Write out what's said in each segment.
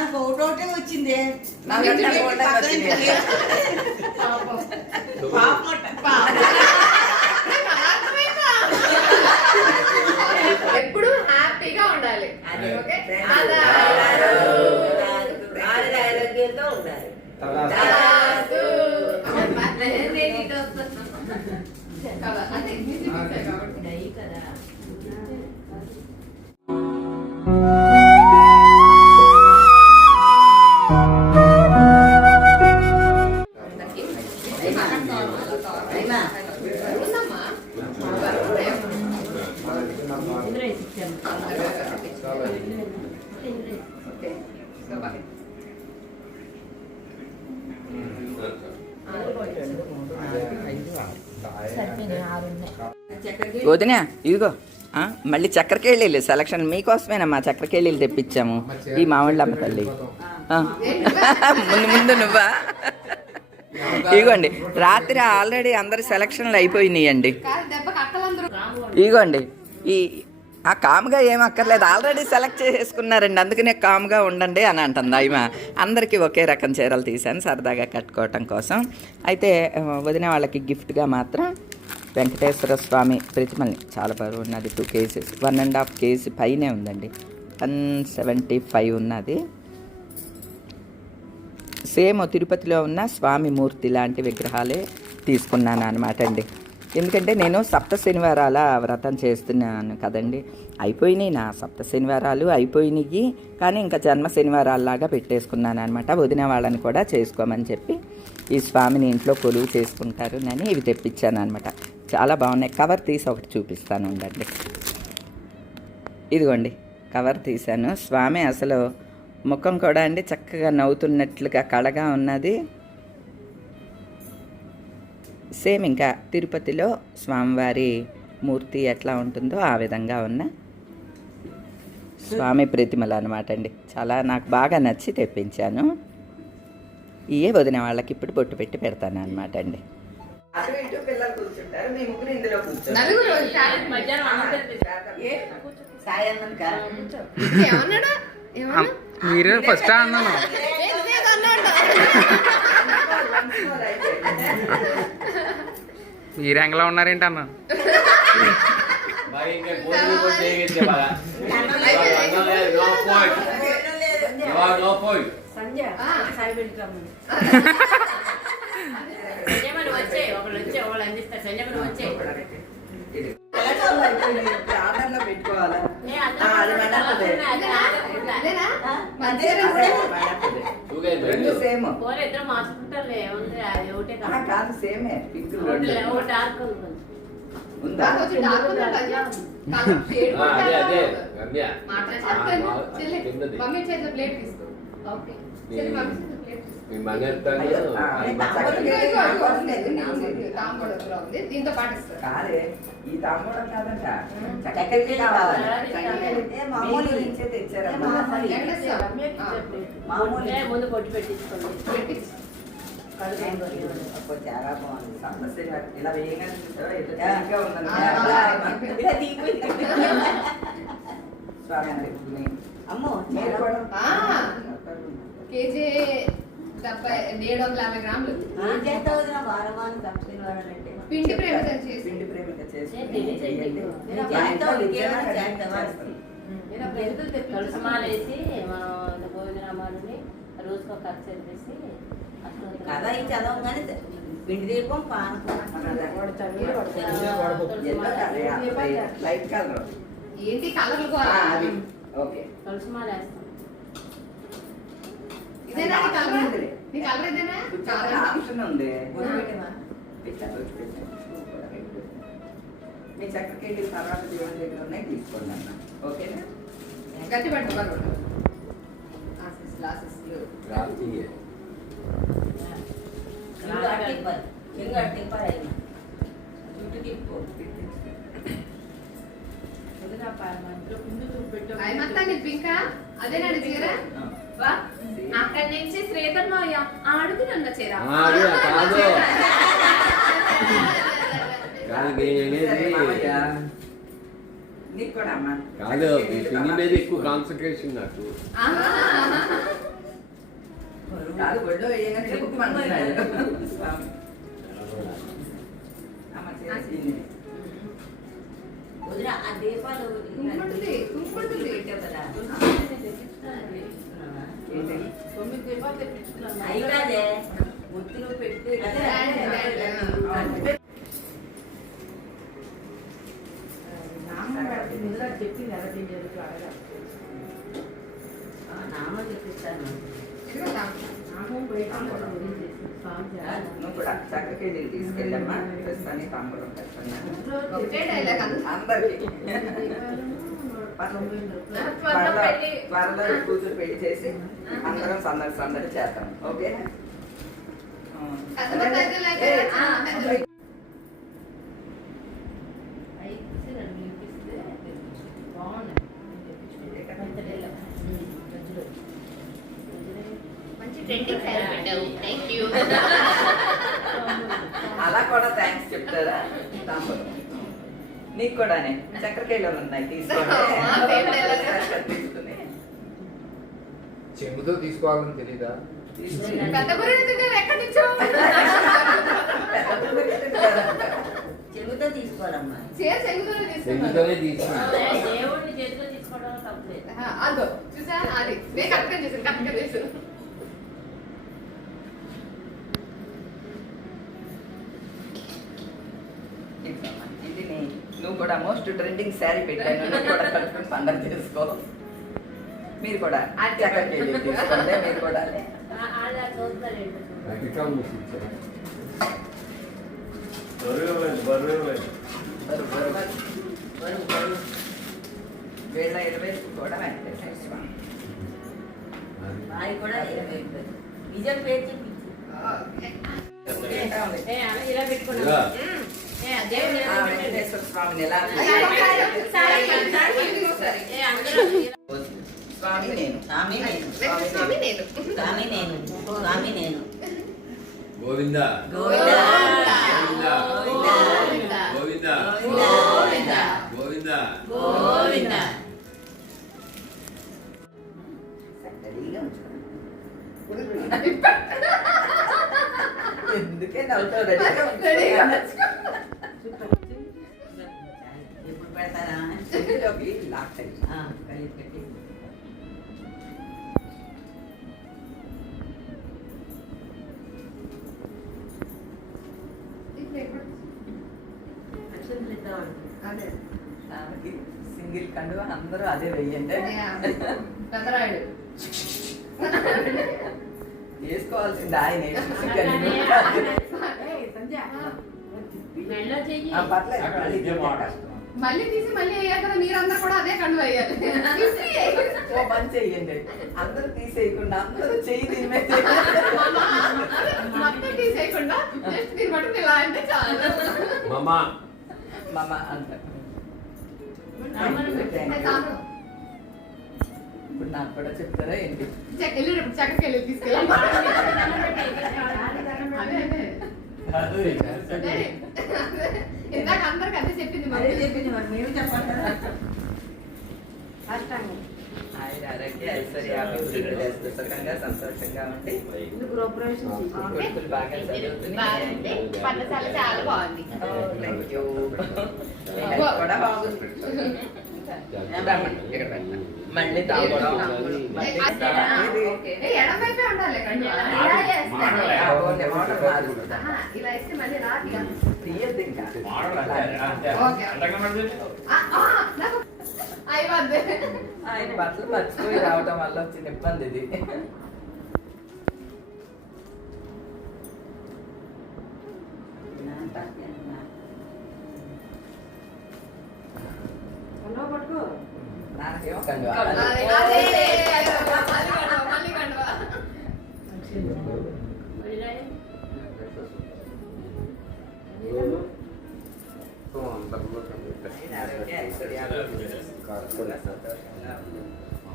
మనకు ఒకటోటే వచ్చింది. ఎప్పుడు హ్యాపీగా ఉండాలి. ఆరోగ్యంతో ఉండాలి. వదినా ఇదిగో మళ్ళీ చక్కెరకేళీలు సెలక్షన్ మీకోసమేనమ్మా. చక్కెరకేళీలు తెప్పించాము ఈ మామిళ్ళమ్మ తల్లి. ముందు ముందు నువ్వా? ఇదిగోండి రాత్రి ఆల్రెడీ అందరి సెలక్షన్లు అయిపోయినాయండి. ఇదిగోండి ఆ కామ్గా ఏం అక్కర్లేదు, ఆల్రెడీ సెలెక్ట్ చేసేసుకున్నారండి. అందుకనే కామ్గా ఉండండి అని అంటుంది ఆమె. అందరికీ ఒకే రకం చీరలు తీశాను సరదాగా కట్టుకోవటం కోసం. అయితే వదిన వాళ్ళకి గిఫ్ట్గా మాత్రం వెంకటేశ్వర స్వామి ప్రతిమల్ని, చాలా బరువు ఉన్నది, 2 kgs 1.5 kg పైనే ఉందండి, 175 ఉన్నది. సేమ్ తిరుపతిలో ఉన్న స్వామి మూర్తి లాంటి విగ్రహాలే తీసుకున్నాను అనమాట అండి. ఎందుకంటే నేను సప్త శనివారాల వ్రతం చేస్తున్నాను కదండి. అయిపోయినాయి నా సప్త శనివారాలు అయిపోయినాయి, కానీ ఇంకా జన్మ శనివారాల్లాగా పెట్టేసుకున్నాను అనమాట. వదిన వాళ్ళని కూడా చేసుకోమని చెప్పి ఈ స్వామిని ఇంట్లో కొలువు చేసుకుంటారు అని ఇవి తెప్పించాను అనమాట. చాలా బాగున్నాయి. కవర్ తీసి ఒకటి చూపిస్తాను ఉండండి. ఇదిగోండి కవర్ తీశాను. స్వామి అసలు ముఖం కూడా అండి చక్కగా నవ్వుతున్నట్లుగా కళగా ఉన్నది. సేమ్ ఇంకా తిరుపతిలో స్వామివారి మూర్తి ఎట్లా ఉంటుందో ఆ విధంగా ఉన్న స్వామి ప్రతిమలు అనమాట అండి. చాలా నాకు బాగా నచ్చి తెప్పించాను. ఇవే వదిన వాళ్ళకి ఇప్పుడు బొట్టు పెట్టి పెడతాను అనమాట అండి. మీరు ఫస్ట్ అన్నాను. మీరు ఎంగలా ఉన్నారేంటి అన్న? దీంతో పాటిస్తారు. ఈ తాంబూలం కాదంట, ముందు పొట్టు పెట్టించుకోండి. చాలా బాగుంది. సమస్య ఇలా వేయగానే స్వామి అమ్మో కేజీ 750 గ్రాములు. పిండి ప్రేమిక చేసి తులసిమాలేసి మనం గోవిందరామాలని రోజుకో ఖర్చు చెప్పేసి కదా ఈ చదవగానే పిండి దీపం పానకం లైట్ కలర్ ఏంటి కలర్ ఓకే తులసిమాల వేస్తాం. ఇదేనా నీ కలర్ ఇదేనా? ఆప్షన్ ఉంది. మీ చక్కెరకేళి తర్వాత దేవుని దగ్గర ఉన్నాయి, తీసుకోండి అన్న. ఓకేనా? గట్టి పట్టు పింకా అదేనండి చీర. అక్కడి నుంచి శ్రీధర్ అడుగునన్న చీర కాదు, పిండి మీద ఎక్కువ కాన్సన్ట్రేషన్ నాకు. ఒళ్ళో వేయగానే చెప్పుకుంటున్నాడు. అమ్మ చేసింది. వదిన ఆ దీపాలు కుంకుడుతుంది, కుంకుడుతుంది. పెట్టావు కదా ఏంటి? 9 దీపాలు తెప్పించుకున్నాను అయిపోదే గుర్తులు పెడితే చెప్పింది ఎలా తింటారు అడగా నామం చెప్పిస్తాను ఇదిగో తాగు. నామం నువ్వు కూడా చక్కకి తీసుకెళ్ళమ్మా ప్రస్తుతాన్ని తాంబూలం పెట్టుకున్నాను ఒకటే డైలాగ్ అందరికి. త్వరలో కూతురు పెళ్లి చేసి అందరం సందడి చేద్దాం. ఓకే మంచి ట్రెండింగ్ సారీ పెట్టావు. Thank you. అలా కూడా థ్యాంక్స్ చెప్తారా? తాంబూలం నీకు కూడానే చక్కెరకేళ్ళు ఉన్నాయి తీసుకొని తీసుకుని చెంబుతో తీసుకోవాలని తెలీదా? పెద్ద గురించి ఎక్కడి నుంచో చెవితో తీసుకోవాలమ్మా చెంగుతోనే తీసుకున్నాను. చెంబుతోనే తీసుకున్నా. దేవుడిని చేతితో తీసుకోవడం తప్పలేదు అదో చూసా అది నేను కరెక్ట్గా చేశాను, కరెక్ట్గా చేశాను. ఇది నువ్వు కూడా మోస్ట్ ట్రెండింగ్ శారీ పెట్టాను. నువ్వు కూడా కట్టుకుని పండగ చేసుకో. మీరు కూడా చక్కెరకేళ్ళు తీసుకోండి. మీరు కూడా అలా చూస్తారేంటి అధికం ముగించారు. వేళ 20 కూడా వెంకటేశ్వర స్వామి. అది కూడా నిజం పేరు చెప్పించి ఇలా పెట్టుకున్నా దేవుడు ఆ వెంకటేశ్వర స్వామిని ఎలా స్వామి నేను స్వామి నేను స్వామి నేను స్వామి నేను స్వామి నేను గోవింద గోవిందా గోవిందా గోవిందా గోవింద గోవిందా గోవింద గోవిందా చక్కగా ఉంచుకోండి. ఎందుకే నవ్వుతావు? ఎప్పుడు పెడతారా ఇందులోకి లాక్తాయి. కలిపి పెట్టి అక్షంతలు ఇద్దామండి అదే ఆమెకి సింగిల్ కండువా అందరూ అదే వెయ్యండి. పెద్దరాయుడు వేసుకోవాల్సింది ఆయన మెల్ల చెయ్యి పర్లేదు మళ్ళీ మళ్ళీ తీసి మళ్ళీ అయ్యారు కదా, మీరందరూ కూడా అదే కండు అయ్యారు. ఓ పని చెయ్యండి. అందరూ తీసేయకుండా అందరూ చెయ్యి దీని మీద మొత్తం తీసేయకుండా జస్ట్ దీన్ని పట్టుకుని ఇలా అంటే చాలు. మామా మమ్మ అంట. ఇప్పుడు నాకు కూడా చెప్తారా ఏంటి? వెళ్ళేటప్పుడు చక్కకి వెళ్ళి తీసుకెళ్ళి ఇందాక అందరికి అదే చెప్పింది అదే మరి. చెప్పింది మరి మేము చెప్పాలి కదా కష్టంగా ఆయన ఆరోగ్య ఐశ్వర్యాభివృద్ధి సుఖంగా సంతోషంగా ఉండి గృహప్రవేశం కొడుకులు బాగా బాగుంది. చదువుతుంది. పట్టశాల చాలా బాగుంది. Thank you. మీ health కూడా బాగుంది. రమ్మని, ఇక్కడ పెట్టినా. మళ్ళీ తాగడం మళ్ళీ ఎడం వైపే ఉండాలి కండు. ఇలా వేస్తే ఇలా వేస్తే మళ్ళీ రాదు ఇక. తీయద్దు ఇంకా ఓకే. నాకు అయిపోద్ది. ఆయన బట్టలు మర్చిపోయి రావడం వల్ల వచ్చిన ఇబ్బంది ఇది. పట్టుకో నాకేమో కండువా. అదే, అదే, మళ్ళీ కండువా. ఆయన ఆరోగ్య ఐశ్వర్యాభివృద్ధి సుఖంగా సంతోషంగా ఉండి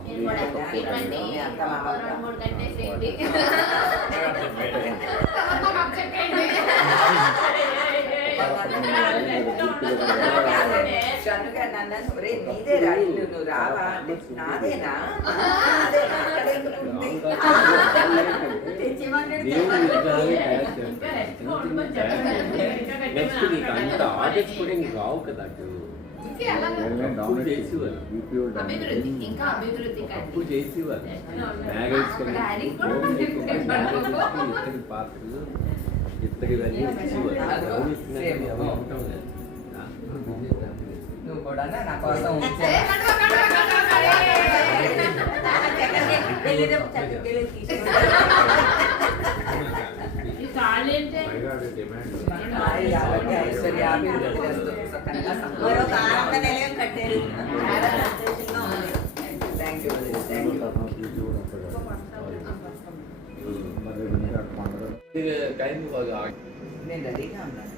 నేను కూడా ఇవ్వండి. ఒక 2-3 గంటలు ఏంటి షన్నుగా నన్ను ఒరే నీదేరా ఇల్లు నువ్వు రావా అంటే నాదేనా నాదేనా అక్కడ ఎందుకు ఉంది? తెచ్చివ్వండి ప్రాజెక్ట్స్ కూడా ఇంక రావు కదా అటు ఇంకే అలా అప్పుడు చేసేవారు అభివృద్ధి ఇంకా అభివృద్ధి అప్పుడు చేసేవారు మ్యాగజైన్స్ ఇతని పాత్రలు ఇతడివన్నీ ఇచ్చేవారు ఎవరు ఇస్తున్నారు ఎవరు ఇవ్వటం లేదు నువ్వు కూడా నా కోసం ఉంచా. హాయ్ కాబట్టి ఐశ్వర్యాభివృద్ధిరస్తు. సుఖంగా మరొక సంతోషంగా ఆనంద ఉండండి. నిలయం కట్టారు thank you thank you. Time బాగా నేను రెడీగా ఉన్నాను.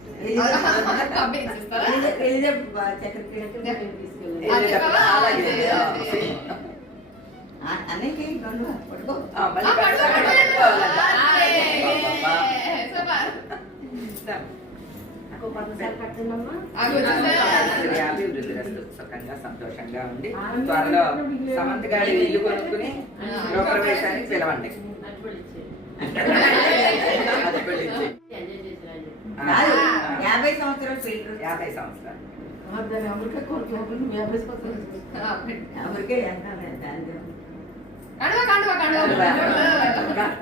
అన్నయ్యకి పట్టుకో ఆ, మళ్ళీ ఐశ్వర్యాభివృద్ధిరస్తు. సుఖంగా సంతోషంగా ఉండి త్వరలో సమంత్ గారి ఇల్లు కొనుక్కుని గృహప్రవేశానికి పిలవండి. అది పెళ్ళిచ్చి. కాదు, 50 సంవత్సరాలు పెళ్లి 50 సంవత్సరాలు. ఎవరికే ఎంత దాని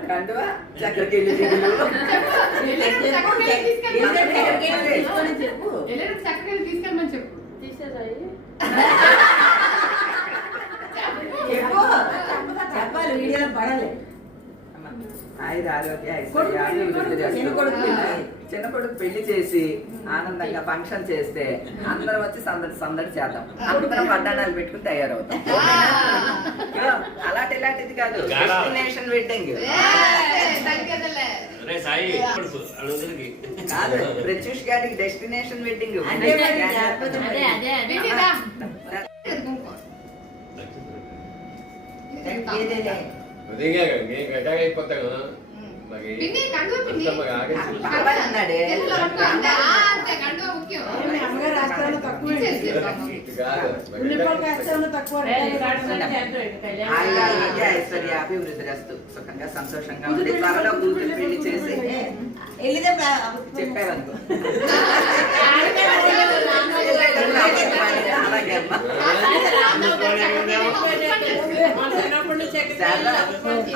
కండువా చక్రకేళి దిగులు. చెప్పు చక్కగా తీసుకెళ్ళమని చెప్పు చెప్పాలి వీడియోలో పడాలి ఆయుర ఆరోగ్య ఐశ్వర్యాభివృద్ధిరస్తు. చిన్న కొడుకు పెళ్లి. చిన్న కొడుకు పెళ్లి చేసి ఆనందంగా ఫంక్షన్ చేస్తే అందరం వచ్చి సందడి సందడి చేద్దాం. అందరం వడ్డాణాలు పెట్టుకుని తయారవుతాం. ఇదిగో, ఇలాంటిది కాదు, డెస్టినేషన్ వెడ్డింగ్ కాదు, ప్రత్యూష్ గారికి డెస్టినేషన్ వెడ్డింగ్. అంటే మరి లేకపోతే మరి. ఏదేలే. అదే నేను గట్టాగా అయిపోతా కదా మరి పిన్ని కండువా పిన్ని బాబాయ్ అన్నాడే. అమ్మగారు రాష్ట్రంలో తక్కువ ఆయుర ఆరోగ్య ఐశ్వర్యాభివృద్ధిరస్తు. సుఖంగా సంతోషంగా ఉండి త్వరలో కూతురు పెళ్లి చేసి చెప్పావనుకో. అలాగే అమ్మా.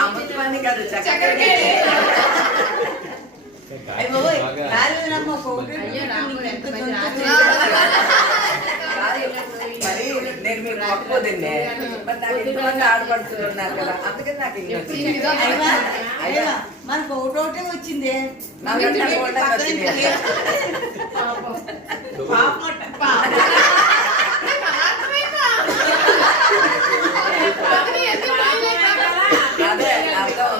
అమృతపాణి కాదు, చక్కగా మరి నేను మీరు మొక్కపోతుండే మరి నాకు ఇంతమంది ఆడపడుతున్నారు కదా, అందుకని నాకు ఇల్లు వచ్చింది. మనకు ఒకటోటే వచ్చింది నాకంటే ఒకటే వచ్చింది. అదే అర్థం.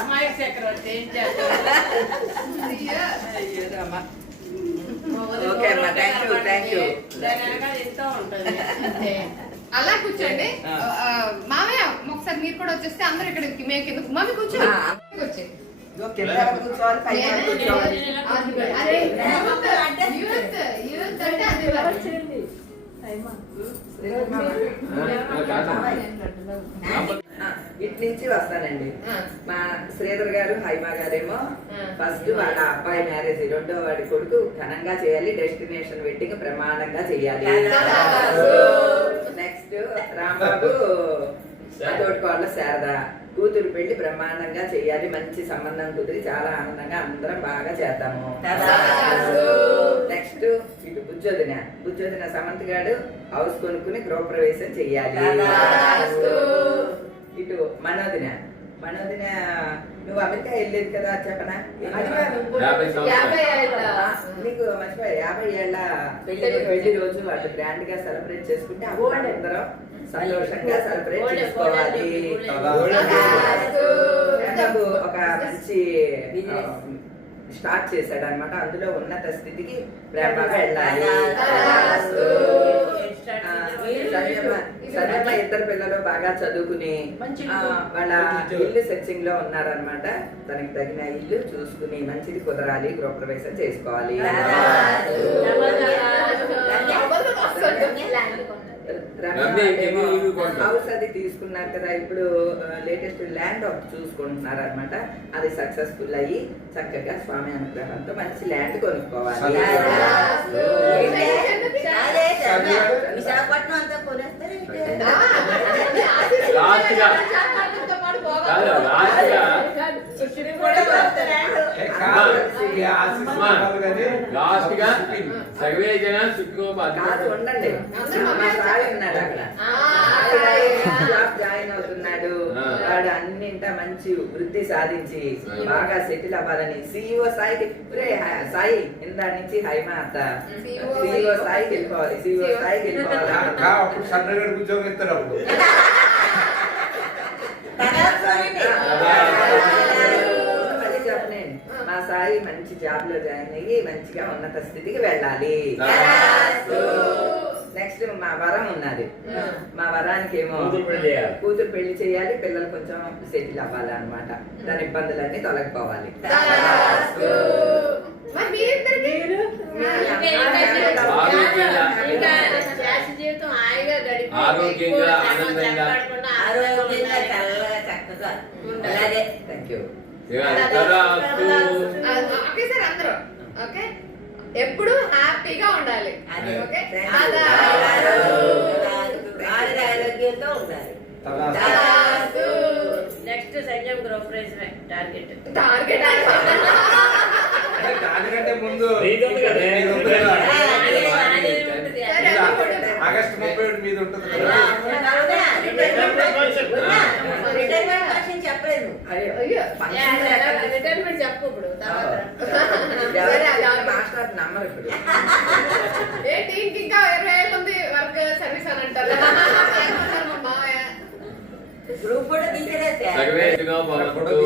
అమ్మాయి చక్రవర్తి ఏం అయ్యో రామా. ఓకే అమ్మా, థ్యాంక్ యూ. దాని వెనకాల ఎంతో ఉంటుంది. అలా కూర్చోండి. మామయ్య ఒకసారి మీరు కూడా వచ్చేస్తే అందరూ ఇక్కడ మేము కింద మమ్మీ కూర్చో వచ్చే ఇదిగో కింద ఎవరు కూర్చోవాలి, పైన ఎవరు కూర్చోవాలి. అదే యూత్ అంటే అదే ఇటు నుంచి వస్తానండి. మా శ్రీధర్ గారు హైమా గారేమో ఫస్ట్ వాళ్ళ అబ్బాయి మ్యారేజ్, రెండో వాడి కొడుకు ఘనంగా చేయాలి, డెస్టినేషన్ వెడ్డింగ్ బ్రహ్మాండంగా చేయాలి. నెక్స్ట్ రాంబాబు తోటి కోళ్ళ శారద కూతురు పెళ్లి బ్రహ్మాండంగా చెయ్యాలి, మంచి సంబంధం కుదిరి చాలా ఆనందంగా అందరం బాగా చేద్దాము. నెక్స్ట్ ఇటు బుజ్జొదిన సమంత్ గారు హౌస్ కొనుక్కుని గృహప్రవేశం చెయ్యాలి. ఇటు మనోదిన నువ్వు అమెరికా వెళ్ళేది కదా చెప్పనా? నీకు మర్చిపోయా, 50 ఏళ్ళ పెళ్లి రోజు వాళ్ళు గ్రాండ్ గా సెలబ్రేట్ చేసుకుంటే అప్పుడు అందరం సంతోషంగా సెలబ్రేట్ చేసుకోవాలి. నాకు ఒక మంచి స్టార్ట్ చేశాడు అనమాట, అందులో ఉన్నత స్థితికి ప్రేమగా వెళ్ళాలి. సరేమ్మ ఇద్దరు పిల్లలు బాగా చదువుకుని వాళ్ళ ఇల్లు సెర్చింగ్ లో ఉన్నారనమాట. తనకి తగిన ఇల్లు చూసుకుని మంచిది కుదరాలి, గృహప్రవేశం చేసుకోవాలి. రమ్య ఏమో హౌస్ అది తీసుకున్నారు కదా, ఇప్పుడు లేటెస్ట్ ల్యాండ్ ఒకటి చూసుకుంటున్నారు అనమాట. అది సక్సెస్ఫుల్ అయ్యి చక్కగా స్వామి అనుగ్రహంతో మంచి ల్యాండ్ కొనుక్కోవాలి. విశాఖపట్నం అంతా కొనేస్తారు లాస్ట్ గా సర్వేజన కాదు ఉండండి, మా సాయి ఉన్నాడు అక్కడ, జాబ్ జాయిన్ అవుతున్నాడు. వాడు అన్నింటా మంచి వృద్ధి సాధించి బాగా సెటిల్ అవ్వాలని CEO స్థాయికి, సాయి ఇందా నుంచి హైమా అత్త CEO స్థాయికి వెళ్ళిపోవాలి, CEO స్థాయికి వెళ్ళిపోవాలి. సన్నగడికి ఉద్యోగం ఇస్తారు అప్పుడు. మళ్ళీ చెప్పలేను, మా సాయి మంచి జాబ్ లో జాయిన్ అయ్యి మంచిగా ఉన్నత స్థితికి వెళ్ళాలి. నెక్స్ట్ మా వరం ఉన్నది, మా వరానికి ఏమో కూతురు పెళ్లి చేయాలి, పిల్లలు కొంచెం సెటిల్ అవ్వాలి అనమాట. దాని ఇబ్బందులన్నీ తొలగిపోవాలి. మరి మీరిద్దరికి జీవితం హాయిగా గడిపి ఆరోగ్యంగా, ఆనందంగా, ఆరోగ్యంగా చల్లగా చక్కగా అలాగే. Thank you. ఓకే సార్, అందరూ ఓకే, ఎప్పుడు హ్యాపీగా ఉండాలి. ఓకే, ఆరోగ్యంతో ఉండాలి. తదాస్తు. Next Sanjay Groww price target target దానికంటే ముందు మీది ఉంది కదా? మీది ఉంది కదా? సరే, ఆగస్టు 31 మీద ఉంటుంది కదా? రిటైర్మెంట్ ఫంక్షన్ చెప్పలేదు. అయ్యో రిటైర్మెంట్ చెప్పు ఇప్పుడు తర్వాత. మాస్టర్ నమ్మరు ఇప్పుడు. ఏంటి ఇంకా 20 ఏళ్ళు ఉంది వర్క్ సర్వీస్ అని అంటారు గ్రూప్ కూడా తీసేదే సర్వేజన భవతు.